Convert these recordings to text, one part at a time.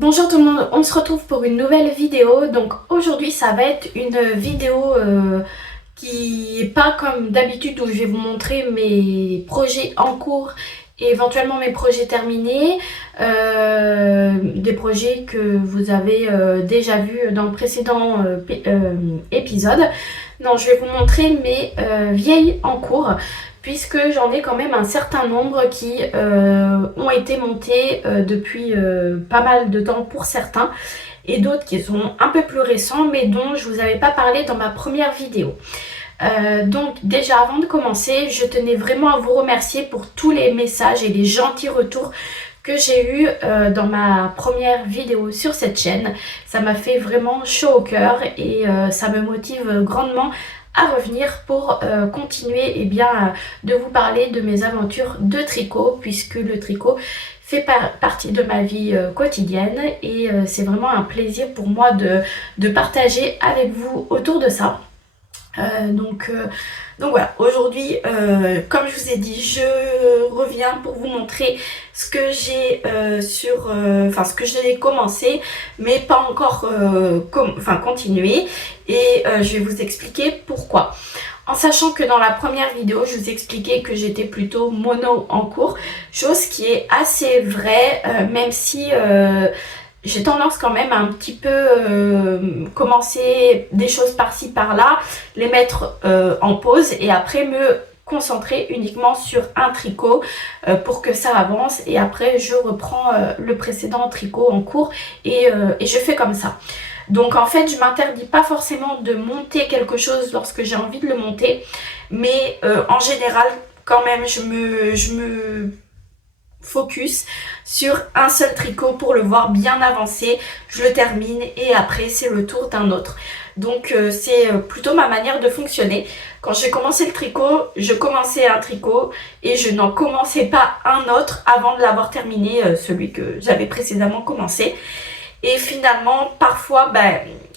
Bonjour tout le monde, on se retrouve pour une nouvelle vidéo. Donc aujourd'hui ça va être une vidéo qui est pas comme d'habitude où je vais vous montrer mes projets en cours et éventuellement mes projets terminés, des projets que vous avez déjà vus dans le précédent épisode. Non, je vais vous montrer mes vieilles en cours, puisque j'en ai quand même un certain nombre qui ont été montés depuis pas mal de temps pour certains, et d'autres qui sont un peu plus récents, mais dont je vous avais pas parlé dans ma première vidéo. Donc déjà avant de commencer, je tenais vraiment à vous remercier pour tous les messages et les gentils retours que j'ai eu dans ma première vidéo sur cette chaîne. Ça m'a fait vraiment chaud au cœur et ça me motive grandement à revenir pour continuer de vous parler de mes aventures de tricot, puisque le tricot fait partie de ma vie quotidienne et c'est vraiment un plaisir pour moi de partager avec vous autour de ça. Donc voilà, aujourd'hui, comme je vous ai dit, je reviens pour vous montrer ce que j'ai ce que j'ai commencé, mais pas encore continué, et je vais vous expliquer pourquoi. En sachant que dans la première vidéo, je vous expliquais que j'étais plutôt mono en cours, chose qui est assez vraie, même si j'ai tendance quand même à un petit peu commencer des choses par-ci par-là, les mettre en pause et après me concentrer uniquement sur un tricot pour que ça avance, et après je reprends le précédent tricot en cours et je fais comme ça. Donc en fait, je m'interdis pas forcément de monter quelque chose lorsque j'ai envie de le monter, mais en général quand même je me focus sur un seul tricot pour le voir bien avancer, je le termine et après c'est le tour d'un autre. Donc c'est plutôt ma manière de fonctionner. Quand j'ai commencé le tricot, je commençais un tricot et je n'en commençais pas un autre avant de l'avoir terminé, celui que j'avais précédemment commencé. Et finalement, parfois,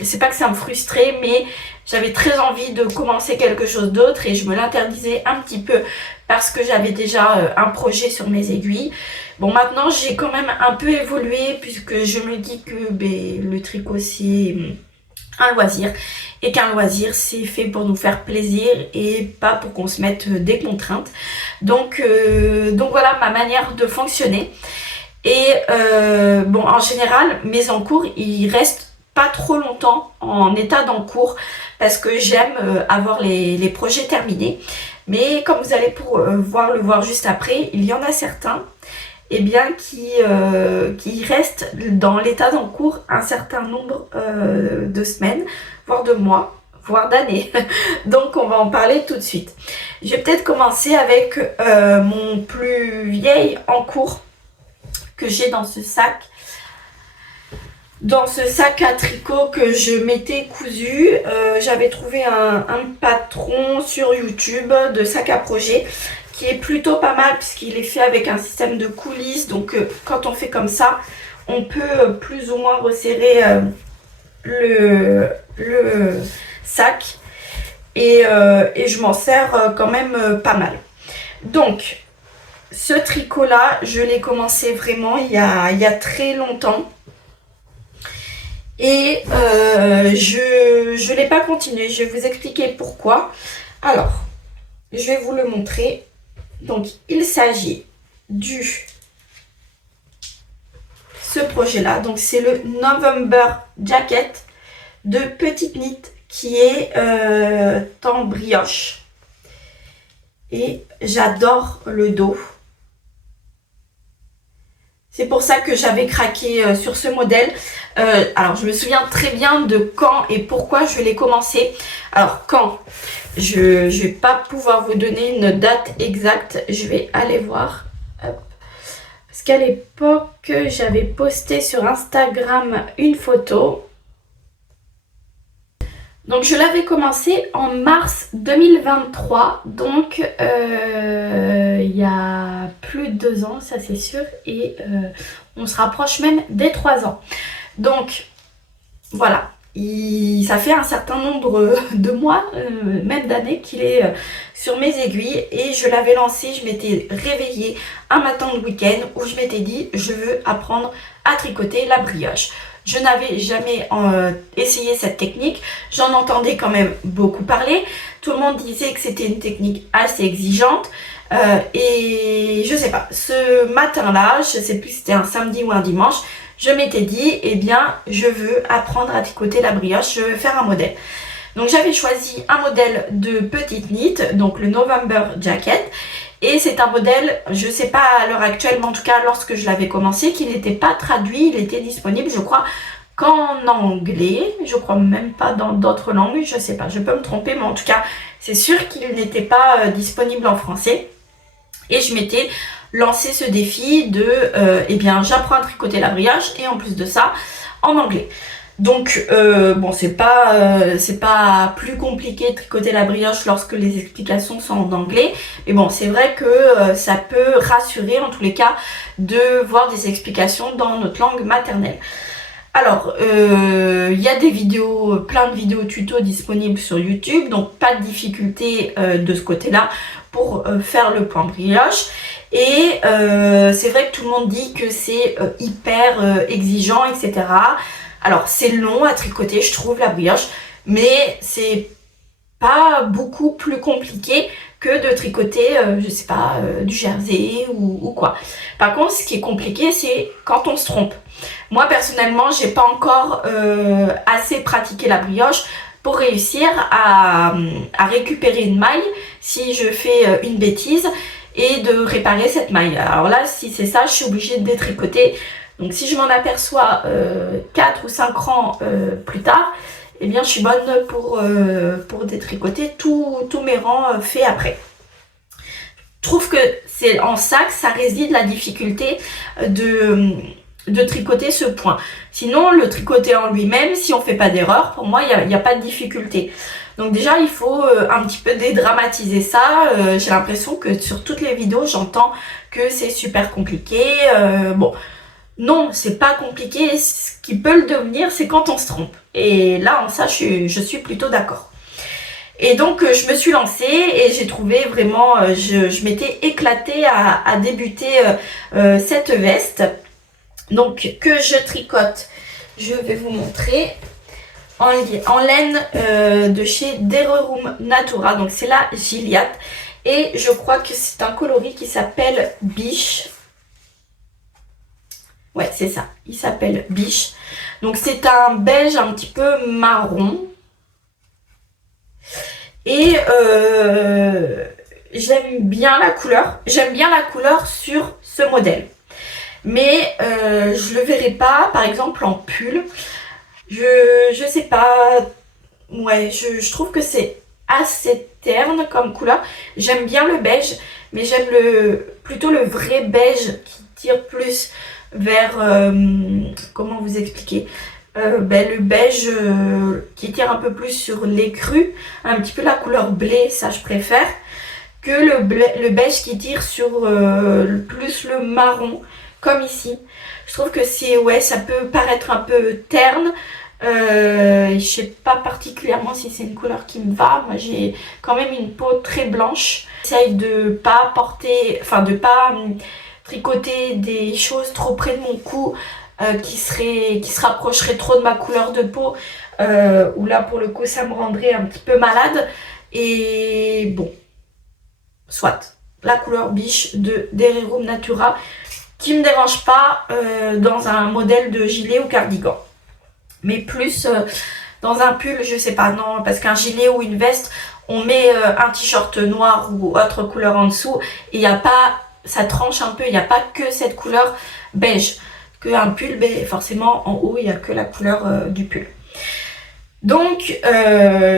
c'est pas que ça me frustrait, mais j'avais très envie de commencer quelque chose d'autre et je me l'interdisais un petit peu parce que j'avais déjà un projet sur mes aiguilles. Bon, maintenant, j'ai quand même un peu évolué puisque je me dis que le tricot, c'est un loisir et qu'un loisir, c'est fait pour nous faire plaisir et pas pour qu'on se mette des contraintes. Donc voilà ma manière de fonctionner. Et en général, mes encours, ils restent pas trop longtemps en état d'encours parce que j'aime avoir les projets terminés. Mais comme vous allez le voir juste après, il y en a certains qui restent dans l'état d'encours un certain nombre de semaines, voire de mois, voire d'années. Donc on va en parler tout de suite. Je vais peut-être commencer avec mon plus vieil encours que j'ai dans ce sac. Dans ce sac à tricot que je m'étais cousu, j'avais trouvé un patron sur YouTube de sac à projet qui est plutôt pas mal puisqu'il est fait avec un système de coulisses. Donc quand on fait comme ça, on peut plus ou moins resserrer le sac et je m'en sers quand même pas mal. Donc ce tricot là, je l'ai commencé vraiment il y a très longtemps et je l'ai pas continué. Je vais vous expliquer pourquoi. Alors je vais vous le montrer. Donc il s'agit ce projet là, donc c'est le November Jacket de Petite Knit qui est en brioche et j'adore le dos. C'est pour ça que j'avais craqué sur ce modèle. Alors je me souviens très bien de quand et pourquoi je l'ai commencé. Alors quand, je vais pas pouvoir vous donner une date exacte, je vais aller voir. Hop. Parce qu'à l'époque j'avais posté sur Instagram une photo. Donc je l'avais commencé en mars 2023, donc il y a plus de 2 ans, ça c'est sûr, et on se rapproche même des 3 ans. Donc voilà, ça fait un certain nombre de mois, même d'années, qu'il est sur mes aiguilles et je l'avais lancé. Je m'étais réveillée un matin de week-end où je m'étais dit je veux apprendre à tricoter la brioche. Je n'avais jamais essayé cette technique, j'en entendais quand même beaucoup parler. Tout le monde disait que c'était une technique assez exigeante. Et je sais pas, ce matin-là, je sais plus si c'était un samedi ou un dimanche, je m'étais dit, eh bien, je veux apprendre à tricoter la brioche, je veux faire un modèle. Donc j'avais choisi un modèle de petite knit, donc le November Jacket. Et c'est un modèle, je sais pas à l'heure actuelle, mais en tout cas lorsque je l'avais commencé, qu'il n'était pas traduit, il était disponible, je crois, qu'en anglais, je crois même pas dans d'autres langues, je sais pas, je peux me tromper, mais en tout cas, c'est sûr qu'il n'était pas disponible en français. Et je m'étais lancé ce défi de, eh bien, j'apprends à tricoter la brioche et en plus de ça, en anglais. Donc, bon, c'est pas plus compliqué de tricoter la brioche lorsque les explications sont en anglais. Mais bon, c'est vrai que ça peut rassurer, en tous les cas, de voir des explications dans notre langue maternelle. Alors, il y a des vidéos, plein de vidéos tutos disponibles sur YouTube, donc pas de difficulté de ce côté-là pour faire le point brioche. Et c'est vrai que tout le monde dit que c'est hyper exigeant, etc. Alors, c'est long à tricoter, je trouve, la brioche, mais c'est pas beaucoup plus compliqué que de tricoter, je sais pas, du jersey ou quoi. Par contre, ce qui est compliqué, c'est quand on se trompe. Moi, personnellement, j'ai pas encore assez pratiqué la brioche pour réussir à récupérer une maille si je fais une bêtise et de réparer cette maille. Alors là, si c'est ça, je suis obligée de détricoter. Donc si je m'en aperçois 4 ou 5 rangs plus tard, eh bien je suis bonne pour détricoter tous mes rangs faits après. Je trouve que c'est en ça que ça réside la difficulté de tricoter ce point. Sinon, le tricoter en lui-même, si on ne fait pas d'erreur, pour moi, il n'y a pas de difficulté. Donc déjà, il faut un petit peu dédramatiser ça. J'ai l'impression que sur toutes les vidéos, j'entends que c'est super compliqué. Bon, non, c'est pas compliqué. Ce qui peut le devenir, c'est quand on se trompe. Et là, en ça, je suis plutôt d'accord. Et donc, je me suis lancée et j'ai trouvé vraiment... je m'étais éclatée à débuter cette veste. Donc, que je tricote, je vais vous montrer en laine de chez Dererum Natura. Donc, c'est la Gilliatt. Et je crois que c'est un coloris qui s'appelle Biche. Ouais, c'est ça. Il s'appelle Biche. Donc, c'est un beige un petit peu marron. Et j'aime bien la couleur. J'aime bien la couleur sur ce modèle. Mais je le verrai pas, par exemple, en pull. Je sais pas. Ouais, je trouve que c'est assez terne comme couleur. J'aime bien le beige, mais j'aime plutôt le vrai beige qui tire plus vers... comment vous expliquer, le beige qui tire un peu plus sur l'écru, un petit peu la couleur blé, ça je préfère, que le beige qui tire sur plus le marron, comme ici. Je trouve que ça peut paraître un peu terne. Je sais pas particulièrement si c'est une couleur qui me va. Moi j'ai quand même une peau très blanche. J'essaye de pas tricoter des choses trop près de mon cou qui se rapprocheraient trop de ma couleur de peau, où là pour le coup ça me rendrait un petit peu malade. Et bon, soit la couleur biche de Dererum Natura qui me dérange pas dans un modèle de gilet ou cardigan, mais plus dans un pull, je sais pas, non, parce qu'un gilet ou une veste, on met un t-shirt noir ou autre couleur en dessous, et il n'y a pas, ça tranche un peu, il n'y a pas que cette couleur beige. Qu'un pull, forcément en haut il n'y a que la couleur du pull. Donc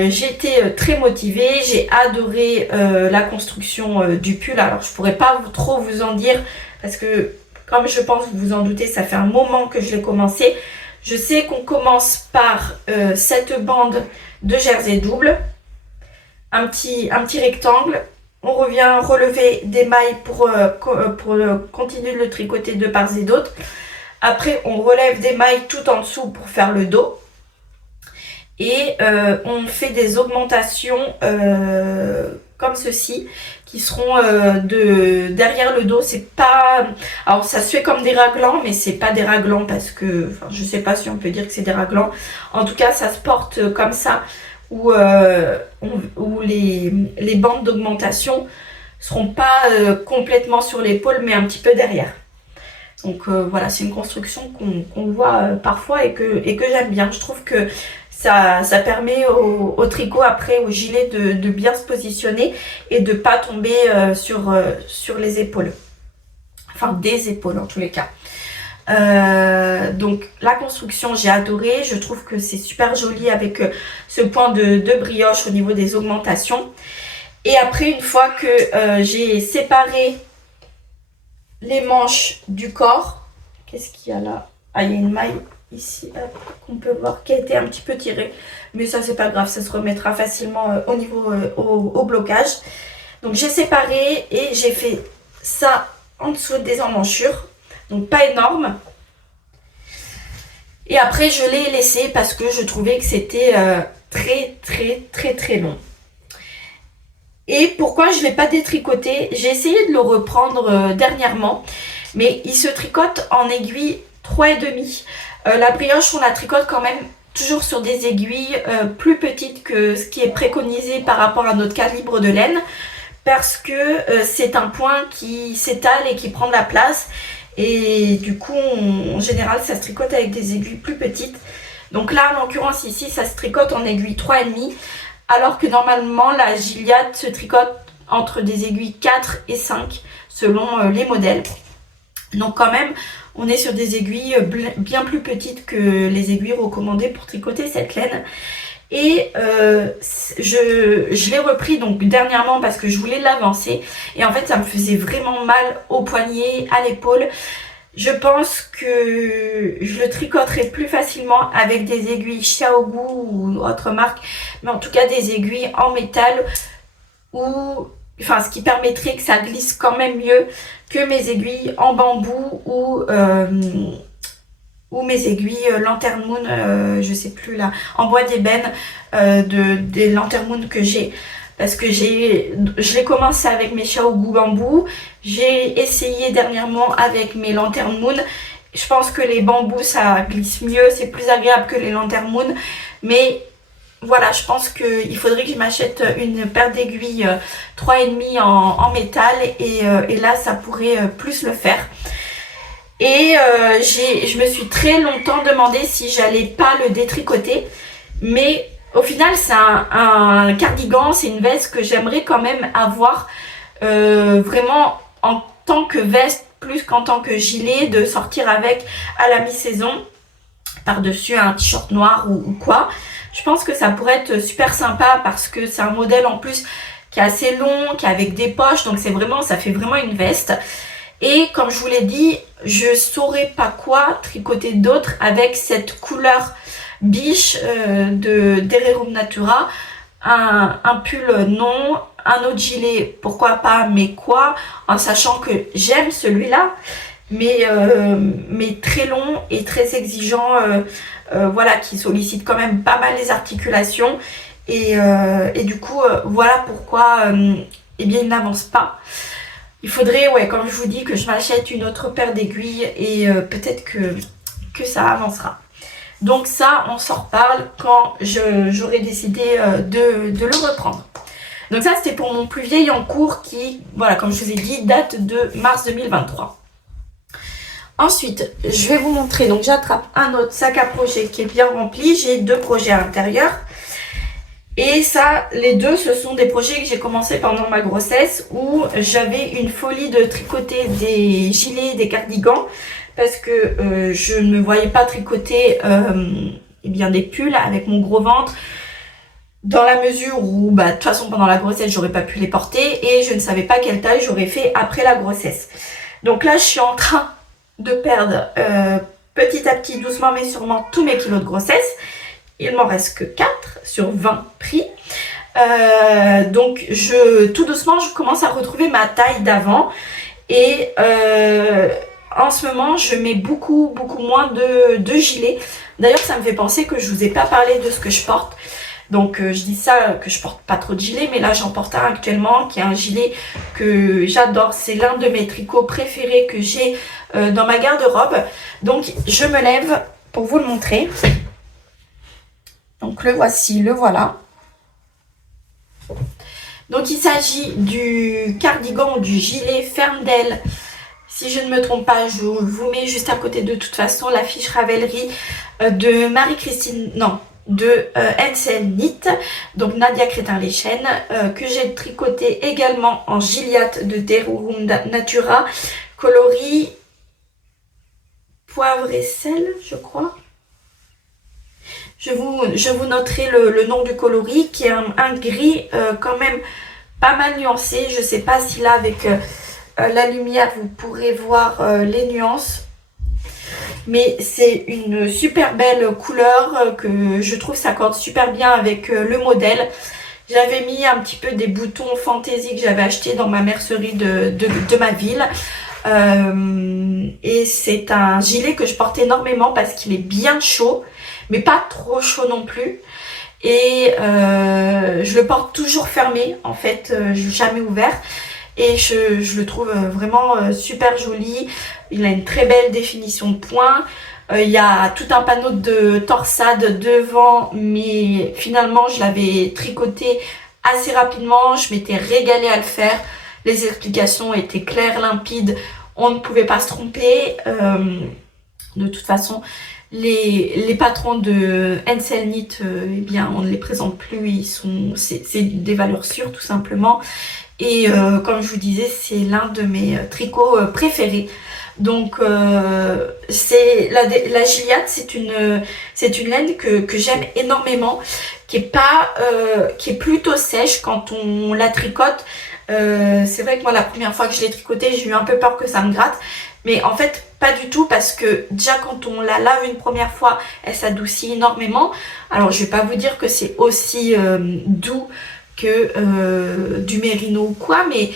j'étais très motivée, j'ai adoré la construction du pull. Alors je pourrais pas trop vous en dire parce que comme je pense vous vous en doutez, ça fait un moment que je l'ai commencé. Je sais qu'on commence par cette bande de jersey double, un petit rectangle. On revient relever des mailles pour continuer de le tricoter de part et d'autre. Après, on relève des mailles tout en dessous pour faire le dos. Et on fait des augmentations comme ceci qui seront derrière le dos. C'est pas, alors ça se fait comme des raglans, mais c'est pas des raglans parce que, enfin, je sais pas si on peut dire que c'est des raglans. En tout cas, ça se porte comme ça, où les bandes d'augmentation seront pas complètement sur l'épaule, mais un petit peu derrière. Donc voilà, c'est une construction qu'on voit parfois et que j'aime bien. Je trouve que ça permet au tricot, après au gilet, de bien se positionner et de pas tomber sur les épaules. Enfin, des épaules en tous les cas. Donc la construction, j'ai adoré. Je trouve que c'est super joli avec ce point de brioche au niveau des augmentations. Et après, une fois que j'ai séparé les manches du corps, qu'est-ce qu'il y a là? Ah, il y a une maille ici qu'on peut voir qui a été un petit peu tirée, mais ça c'est pas grave, ça se remettra facilement au niveau au blocage. Donc j'ai séparé et j'ai fait ça en dessous des emmanchures, donc pas énorme. Et après je l'ai laissé parce que je trouvais que c'était très long. Et pourquoi je ne l'ai pas détricoté? J'ai essayé de le reprendre dernièrement, mais il se tricote en aiguille 3,5. La brioche, on la tricote quand même toujours sur des aiguilles plus petites que ce qui est préconisé par rapport à notre calibre de laine, parce que c'est un point qui s'étale et qui prend de la place. Et du coup, en général, ça se tricote avec des aiguilles plus petites. Donc là, en l'occurrence, ici, ça se tricote en aiguille 3,5. Alors que normalement la Gilliatt se tricote entre des aiguilles 4 et 5 selon les modèles. Donc quand même on est sur des aiguilles bien plus petites que les aiguilles recommandées pour tricoter cette laine. Et je l'ai repris donc dernièrement parce que je voulais l'avancer. Et en fait ça me faisait vraiment mal au poignet, à l'épaule. Je pense que je le tricoterai plus facilement avec des aiguilles Xiaogu ou autre marque, mais en tout cas des aiguilles en métal, ce qui permettrait que ça glisse quand même mieux que mes aiguilles en bambou ou mes aiguilles Lantern Moon, je sais plus là, en bois d'ébène des Lantern Moon que j'ai. Parce que je l'ai commencé avec mes Xiaogu bambou, j'ai essayé dernièrement avec mes Lantern Moon. Je pense que les bambous ça glisse mieux, c'est plus agréable que les Lantern Moon. Mais voilà, je pense qu'il faudrait que je m'achète une paire d'aiguilles 3,5 en métal et là ça pourrait plus le faire. Et je me suis très longtemps demandé si j'allais pas le détricoter, mais au final, c'est un cardigan, c'est une veste que j'aimerais quand même avoir vraiment en tant que veste plus qu'en tant que gilet, de sortir avec à la mi-saison, par-dessus un t-shirt noir ou quoi. Je pense que ça pourrait être super sympa parce que c'est un modèle en plus qui est assez long, qui est avec des poches, donc ça fait vraiment une veste. Et comme je vous l'ai dit, je saurais pas quoi tricoter d'autre avec cette couleur biche d'Hererum Natura. Un pull non, un autre gilet pourquoi pas, mais quoi, en sachant que j'aime celui-là, mais très long et très exigeant, voilà, qui sollicite quand même pas mal les articulations. Et du coup, voilà pourquoi eh bien, il n'avance pas. Il faudrait, ouais, comme je vous dis, que je m'achète une autre paire d'aiguilles et peut-être que ça avancera. Donc ça, on s'en reparle quand j'aurai décidé de le reprendre. Donc ça, c'était pour mon plus vieil en cours qui, voilà, comme je vous ai dit, date de mars 2023. Ensuite, je vais vous montrer, donc j'attrape un autre sac à projet qui est bien rempli. J'ai 2 projets à l'intérieur. Et ça, les deux, ce sont des projets que j'ai commencé pendant ma grossesse où j'avais une folie de tricoter des gilets, des cardigans parce que je ne me voyais pas tricoter eh bien, des pulls avec mon gros ventre dans la mesure où, de toute façon, pendant la grossesse, j'aurais pas pu les porter et je ne savais pas quelle taille j'aurais fait après la grossesse. Donc là, je suis en train de perdre petit à petit, doucement mais sûrement, tous mes kilos de grossesse. Il m'en reste que 4 sur 20 pris. Donc tout doucement, je commence à retrouver ma taille d'avant. Et en ce moment, je mets beaucoup moins de gilets. D'ailleurs, ça me fait penser que je vous ai pas parlé de ce que je porte. Donc je dis ça que je porte pas trop de gilets, mais là j'en porte un actuellement qui est un gilet que j'adore. C'est l'un de mes tricots préférés que j'ai dans ma garde-robe. Donc je me lève pour vous le montrer. Donc le voici, le voilà. Donc il s'agit du cardigan ou du gilet Ferndale. Si je ne me trompe pas, je vous mets juste à côté de toute façon la fiche Ravelry de Marie-Christine, non, de Hansel Knit, donc Nadia Crétin-Leschen, que j'ai tricoté également en Gilliatt de Derum Natura, coloris poivre et sel, je crois. Je vous noterai le nom du coloris qui est un gris quand même pas mal nuancé. Je ne sais pas si là avec la lumière vous pourrez voir les nuances. Mais c'est une super belle couleur que je trouve s'accorde super bien avec le modèle. J'avais mis un petit peu des boutons fantaisie que j'avais acheté dans ma mercerie de ma ville. Et c'est un gilet que je porte énormément parce qu'il est bien chaud, mais pas trop chaud non plus. Et je le porte toujours fermé, en fait, jamais ouvert. Et je le trouve vraiment super joli. Il a une très belle définition de points. Il y a tout un panneau de torsade devant, mais finalement je l'avais tricoté assez rapidement. Je m'étais régalée à le faire. Les explications étaient claires, limpides. On ne pouvait pas se tromper. De toute façon, les patrons de Hansel Knit, eh bien, on ne les présente plus. C'est des valeurs sûres, tout simplement. Et comme je vous disais, c'est l'un de mes tricots préférés. Donc c'est la Gilliatt, c'est une laine que j'aime énormément, qui est plutôt sèche quand on la tricote. C'est vrai que moi la première fois que je l'ai tricotée, j'ai eu un peu peur que ça me gratte. Mais en fait, pas du tout, parce que déjà quand on la lave une première fois, elle s'adoucit énormément. Alors je vais pas vous dire que c'est aussi doux que du mérino ou quoi, mais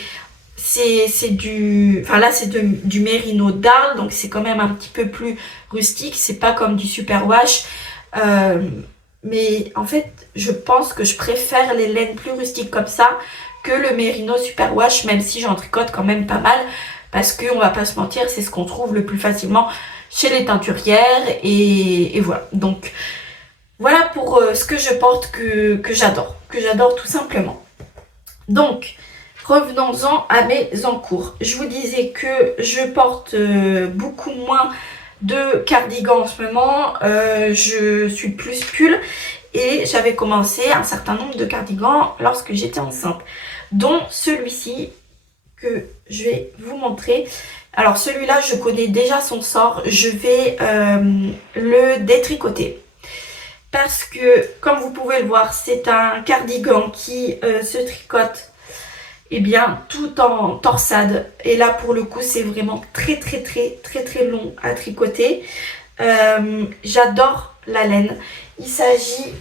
c'est du, enfin là c'est du mérino d'Arles, donc c'est quand même un petit peu plus rustique, c'est pas comme du superwash, mais en fait je pense que je préfère les laines plus rustiques comme ça que le mérino superwash, même si j'en tricote quand même pas mal, parce que on va pas se mentir, c'est ce qu'on trouve le plus facilement chez les teinturières, et voilà. Donc voilà pour ce que je porte que j'adore tout simplement. Donc revenons-en à mes encours. Je vous disais que je porte beaucoup moins de cardigans en ce moment. Je suis plus pull et j'avais commencé un certain nombre de cardigans lorsque j'étais enceinte, dont celui-ci que je vais vous montrer. Alors celui-là, je connais déjà son sort. Je vais le détricoter. Parce que, comme vous pouvez le voir, c'est un cardigan qui se tricote tout en torsade. Et là, pour le coup, c'est vraiment très long à tricoter. J'adore la laine. Il s'agit...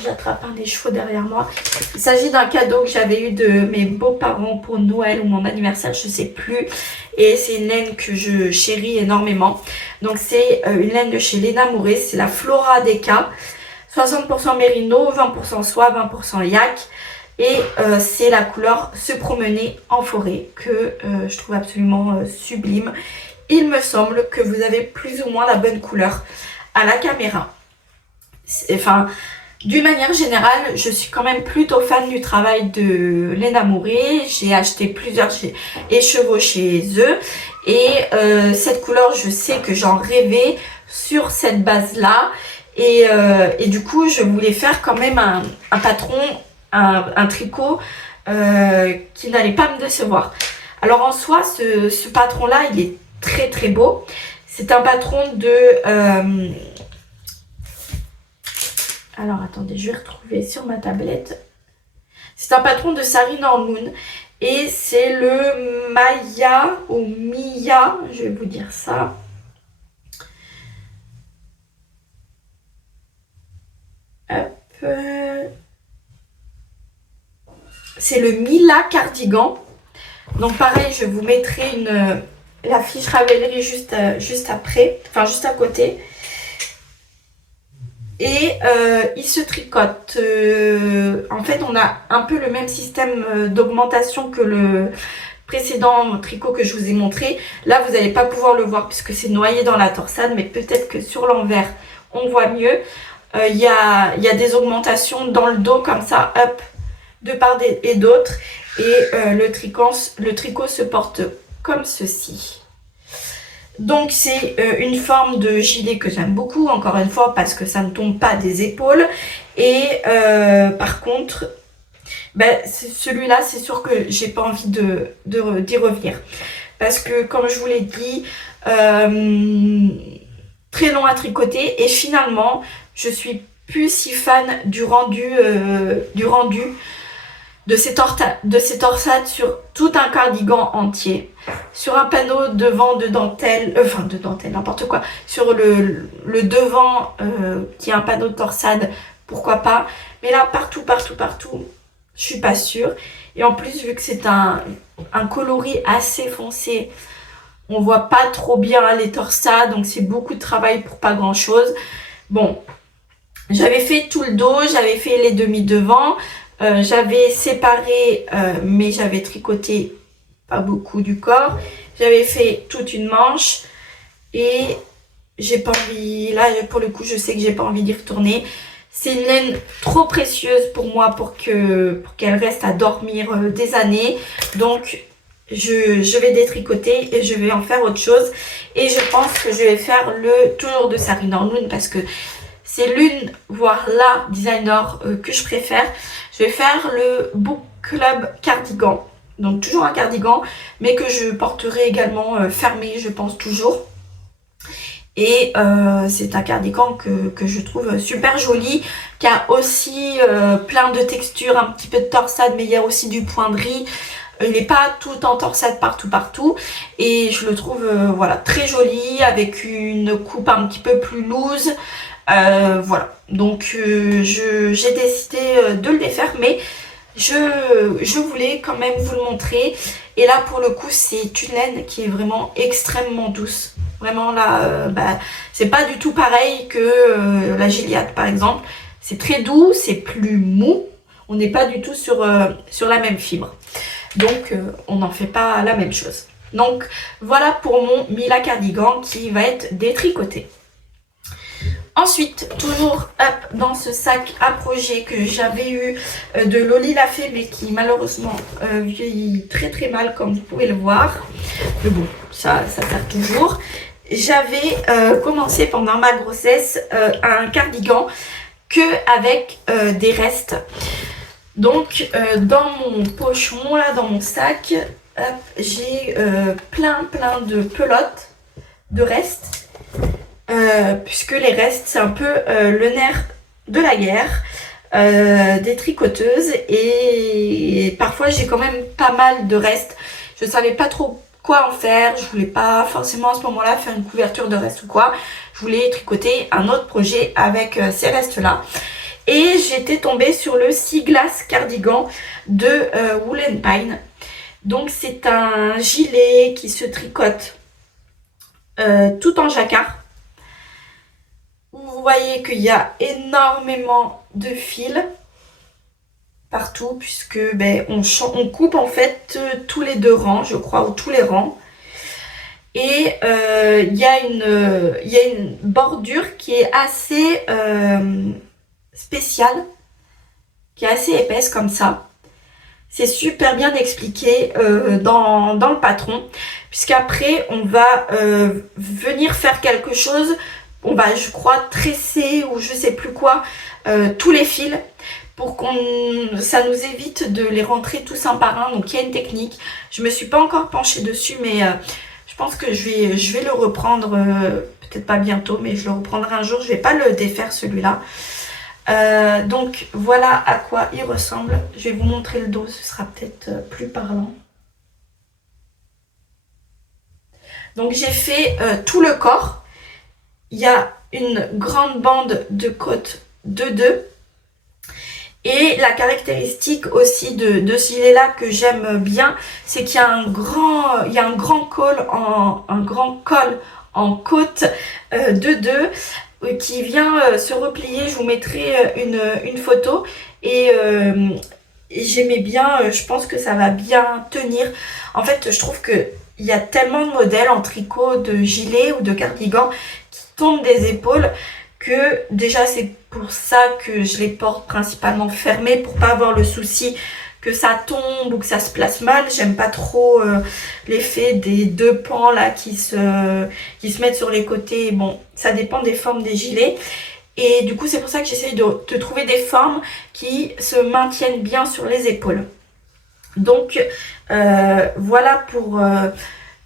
J'attrape un des chevaux derrière moi. Il s'agit d'un cadeau que j'avais eu de mes beaux-parents pour Noël ou mon anniversaire, je ne sais plus. Et c'est une laine que je chéris énormément. Donc c'est une laine de chez Léna Mouret, c'est la Flora Deka. 60% mérino, 20% soie, 20% yak. Et c'est la couleur Se promener en forêt que je trouve absolument sublime. Il me semble que vous avez plus ou moins la bonne couleur à la caméra. Enfin, d'une manière générale, je suis quand même plutôt fan du travail de Léna Mouret. J'ai acheté plusieurs écheveaux chez eux. Et cette couleur, je sais que j'en rêvais sur cette base-là. Et du coup, je voulais faire quand même un patron, un tricot qui n'allait pas me décevoir. Alors en soi, ce patron-là, il est très beau. C'est un patron de... Alors attendez, je vais retrouver sur ma tablette. C'est un patron de Sari Normoon. Et c'est le Maya ou Mia, je vais vous dire ça. Hop. C'est le Mila Cardigan. Donc pareil, je vous mettrai la fiche Ravelry juste après, enfin juste à côté. Et il se tricote. En fait, on a un peu le même système d'augmentation que le précédent tricot que je vous ai montré. Là, vous n'allez pas pouvoir le voir puisque c'est noyé dans la torsade, mais peut-être que sur l'envers, on voit mieux. Il y a des augmentations dans le dos comme ça, hop, de part et d'autre. Et le tricot se porte comme ceci. Donc c'est une forme de gilet que j'aime beaucoup, encore une fois, parce que ça ne tombe pas des épaules. Et par contre, celui-là, c'est sûr que j'ai pas envie d'y revenir. Parce que, comme je vous l'ai dit, très long à tricoter. Et finalement, je suis plus si fan du rendu de ces torsades sur tout un cardigan entier, sur un panneau devant de dentelle, n'importe quoi, sur le devant qui est un panneau de torsade, pourquoi pas, mais là partout, je suis pas sûre. Et en plus, vu que c'est un coloris assez foncé, on voit pas trop bien les torsades, donc c'est beaucoup de travail pour pas grand chose. Bon, j'avais fait tout le dos, j'avais fait les demi devant. J'avais séparé, mais j'avais tricoté pas beaucoup du corps. J'avais fait toute une manche et j'ai pas envie, là pour le coup je sais que j'ai pas envie d'y retourner. C'est une laine trop précieuse pour moi pour qu'elle reste à dormir des années. Donc je vais détricoter et je vais en faire autre chose. Et je pense que je vais faire le tour de Sarin Noon parce que c'est l'une, voire la designer que je préfère. Je vais faire le Book Club cardigan. Donc toujours un cardigan, mais que je porterai également fermé, je pense toujours. Et c'est un cardigan que je trouve super joli, qui a aussi plein de textures, un petit peu de torsade, mais il y a aussi du point de riz. Il n'est pas tout en torsade partout. Et je le trouve voilà, très joli, avec une coupe un petit peu plus loose. Voilà, donc j'ai décidé de le défaire, mais je voulais quand même vous le montrer. Et là pour le coup c'est une laine qui est vraiment extrêmement douce. Vraiment là, c'est pas du tout pareil que la Gilliatt par exemple. C'est très doux, c'est plus mou. On n'est pas du tout sur la même fibre. Donc on n'en fait pas la même chose. Donc voilà pour mon Mila cardigan qui va être détricoté. Ensuite, toujours dans ce sac à projet que j'avais eu de Loli Lafay, mais qui malheureusement vieillit très mal comme vous pouvez le voir. Mais bon, ça sert toujours. J'avais commencé pendant ma grossesse un cardigan avec des restes. Donc dans mon pochon, là dans mon sac, j'ai plein de pelotes de restes. Puisque les restes c'est un peu le nerf de la guerre des tricoteuses, et parfois j'ai quand même pas mal de restes. Je savais pas trop quoi en faire, je voulais pas forcément à ce moment là faire une couverture de restes ou quoi, je voulais tricoter un autre projet avec ces restes là, et j'étais tombée sur le Sea Glass cardigan de Wool & Pine. Donc c'est un gilet qui se tricote tout en jacquard. Vous voyez qu'il y a énormément de fils partout, puisque on coupe en fait tous les 2 rangs, je crois, ou tous les rangs. Et il y a une bordure qui est assez spéciale, qui est assez épaisse comme ça. C'est super bien expliqué dans le patron, puisqu'après on va venir faire quelque chose. On va, je crois, tresser ou je sais plus quoi tous les fils pour ça nous évite de les rentrer tous un par un. Donc il y a une technique. Je me suis pas encore penchée dessus, mais je pense que je vais le reprendre, peut-être pas bientôt, mais je le reprendrai un jour. Je vais pas le défaire celui-là. Donc voilà à quoi il ressemble. Je vais vous montrer le dos, ce sera peut-être plus parlant. Donc j'ai fait tout le corps. Il y a une grande bande de côte de 2 Et la caractéristique aussi de ce gilet là que j'aime bien, c'est qu'il y a il y a un grand col en côte de deux qui vient se replier. Je vous mettrai une photo et j'aimais bien, je pense que ça va bien tenir. En fait, je trouve que il y a tellement de modèles en tricot de gilet ou de cardigan qui tombent des épaules que déjà c'est pour ça que je les porte principalement fermés pour pas avoir le souci que ça tombe ou que ça se place mal. J'aime pas trop l'effet des deux pans là qui se mettent sur les côtés. Bon, ça dépend des formes des gilets. Et du coup, c'est pour ça que j'essaye de trouver des formes qui se maintiennent bien sur les épaules. Donc, voilà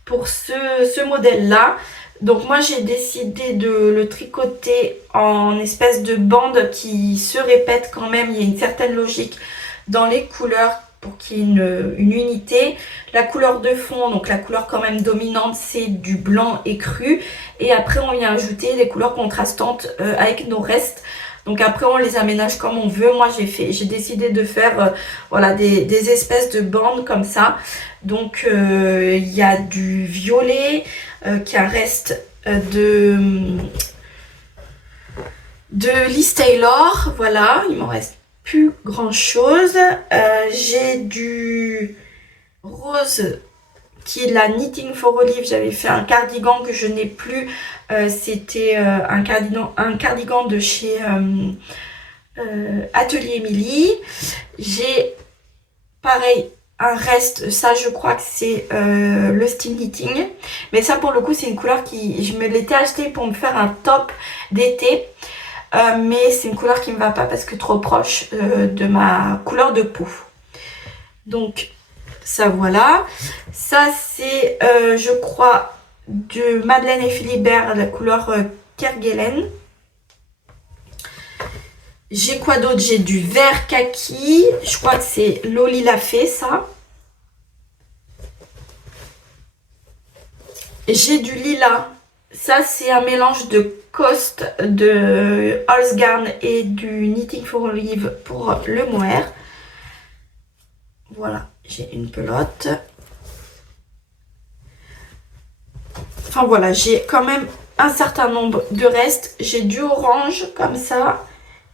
pour ce modèle-là. Donc moi j'ai décidé de le tricoter en espèce de bande qui se répète quand même. Il y a une certaine logique dans les couleurs pour qu'il y ait une unité. La couleur de fond, donc la couleur quand même dominante, c'est du blanc écru. Et après on y a ajouté des couleurs contrastantes avec nos restes. Donc après on les aménage comme on veut. Moi j'ai décidé de faire voilà, des espèces de bandes comme ça. Donc il y a du violet qui a un reste de Liz Taylor. Voilà, il m'en reste plus grand chose. J'ai du rose qui est la Knitting for Olive. J'avais fait un cardigan que je n'ai plus. C'était un cardigan de chez Atelier Emily. J'ai pareil un reste, ça je crois que c'est le Steam Knitting. Mais ça pour le coup c'est une couleur qui, je me l'étais acheté pour me faire un top d'été. Mais c'est une couleur qui me va pas parce que trop proche de ma couleur de peau. Donc ça voilà. Ça c'est je crois de Madeleine et Philibert, la couleur Kerguelen. J'ai quoi d'autre? J'ai du vert kaki. Je crois que c'est Loli l'a fait ça. J'ai du lilas. Ça c'est un mélange de Cost, de Holzgarn et du Knitting for Olive pour le mohair. Voilà, j'ai une pelote. Enfin voilà, j'ai quand même un certain nombre de restes. J'ai du orange comme ça.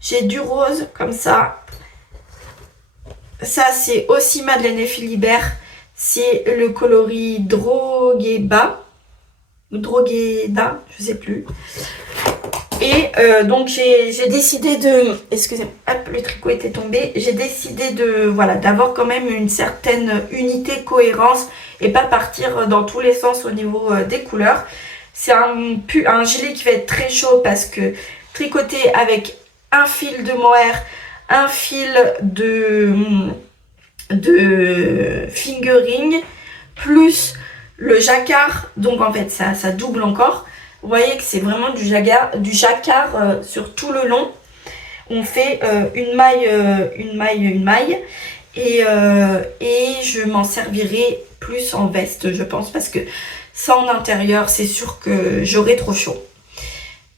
J'ai du rose comme ça. Ça, c'est aussi Madeleine et Philibert. C'est le coloris Drogheda. Ou Drogheda, je sais plus. Et donc, j'ai décidé de... Excusez-moi, hop, le tricot était tombé. J'ai décidé de, voilà, d'avoir quand même une certaine unité, cohérence. Et pas partir dans tous les sens au niveau des couleurs. C'est un gilet qui va être très chaud parce que tricoté avec un fil de mohair, un fil de fingering, plus le jacquard. Donc en fait ça double encore. Vous voyez que c'est vraiment du jacquard sur tout le long. On fait une maille. Et je m'en servirai plus en veste, je pense, parce que ça en intérieur, c'est sûr que j'aurai trop chaud.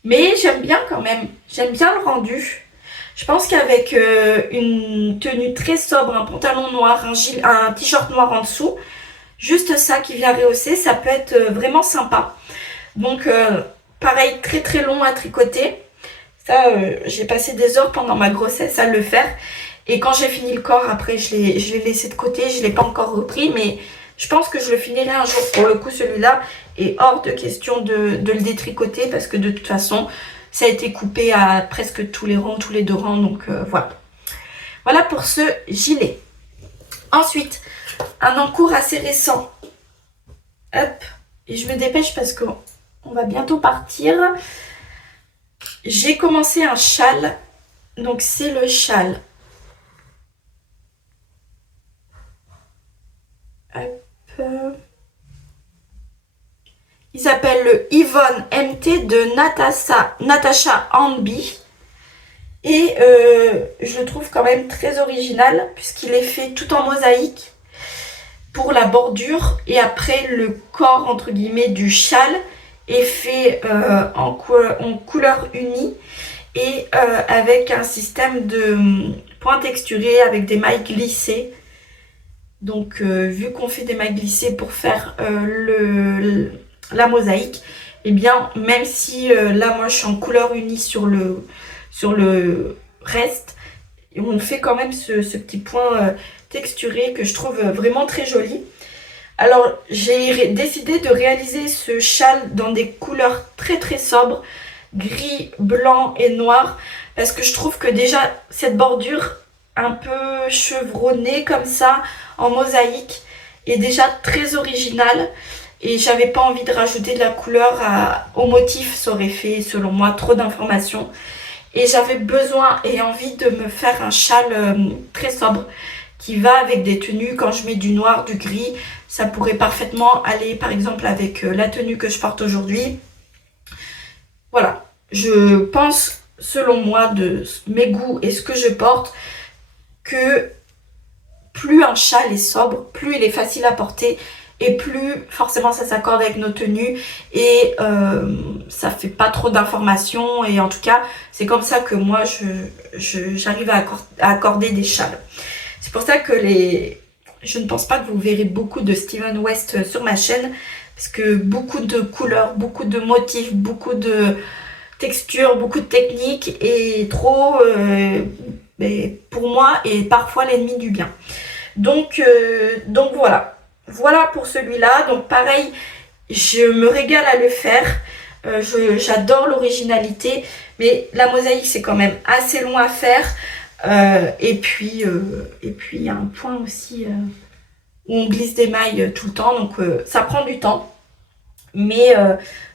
Mais j'aime bien quand même, j'aime bien le rendu. Je pense qu'avec une tenue très sobre, un pantalon noir, un t-shirt noir en dessous, juste ça qui vient rehausser, ça peut être vraiment sympa. Donc pareil, très très long à tricoter. Ça, j'ai passé des heures pendant ma grossesse à le faire. Et quand j'ai fini le corps, après je l'ai laissé de côté, je ne l'ai pas encore repris, mais je pense que je le finirai un jour. Pour le coup, celui-là est hors de question de le détricoter parce que de toute façon, ça a été coupé à presque tous les rangs, tous les 2 rangs. Donc voilà. Voilà pour ce gilet. Ensuite, un encours assez récent. Hop. Et je me dépêche parce qu'on va bientôt partir. J'ai commencé un châle. Donc c'est le châle. Hop. Il s'appelle le Yvonne MT de Natasha Hanby. Et je le trouve quand même très original puisqu'il est fait tout en mosaïque pour la bordure. Et après le corps entre guillemets du châle est fait en couleur unie et avec un système de point texturé avec des mailles glissées. Donc vu qu'on fait des mailles glissées pour faire la mosaïque, et bien même si là moi je suis en couleur unie sur le reste, on fait quand même ce petit point texturé que je trouve vraiment très joli. Alors j'ai décidé de réaliser ce châle dans des couleurs très très sobres, gris, blanc et noir, parce que je trouve que déjà cette bordure un peu chevronnée comme ça en mosaïque est déjà très originale, et j'avais pas envie de rajouter de la couleur au motif, ça aurait fait selon moi trop d'informations, et j'avais besoin et envie de me faire un châle très sobre qui va avec des tenues. Quand je mets du noir, du gris, ça pourrait parfaitement aller par exemple avec la tenue que je porte aujourd'hui. Voilà, je pense selon moi de mes goûts et ce que je porte que plus un châle est sobre, plus il est facile à porter et plus forcément ça s'accorde avec nos tenues, et ça fait pas trop d'informations, et en tout cas c'est comme ça que moi j'arrive à accorder des châles. C'est pour ça que je ne pense pas que vous verrez beaucoup de Steven West sur ma chaîne, parce que beaucoup de couleurs, beaucoup de motifs, beaucoup de textures, beaucoup de techniques, et trop mais pour moi est parfois l'ennemi du bien. Donc voilà pour celui-là. Donc pareil, je me régale à le faire. J'adore l'originalité, mais la mosaïque c'est quand même assez long à faire. Et puis il y a un point aussi où on glisse des mailles tout le temps, donc ça prend du temps, mais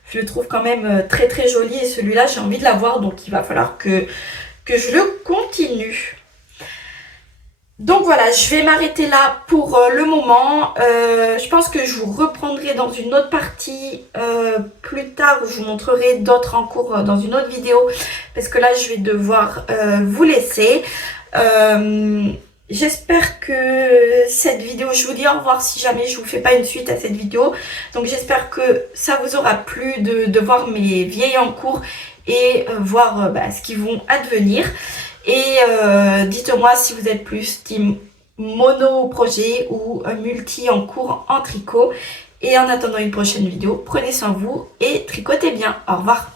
je le trouve quand même très très joli, et celui-là j'ai envie de l'avoir, donc il va falloir que je le continue. Donc voilà, je vais m'arrêter là pour le moment. Je pense que je vous reprendrai dans une autre partie plus tard, où je vous montrerai d'autres en cours dans une autre vidéo, parce que là je vais devoir vous laisser. J'espère que cette vidéo, je vous dis au revoir si jamais je vous fais pas une suite à cette vidéo. Donc j'espère que ça vous aura plu de voir mes vieilles en cours et voir ce qui vont advenir. Et dites-moi si vous êtes plus team mono projet ou multi en cours en tricot. Et en attendant une prochaine vidéo, prenez soin de vous et tricotez bien. Au revoir.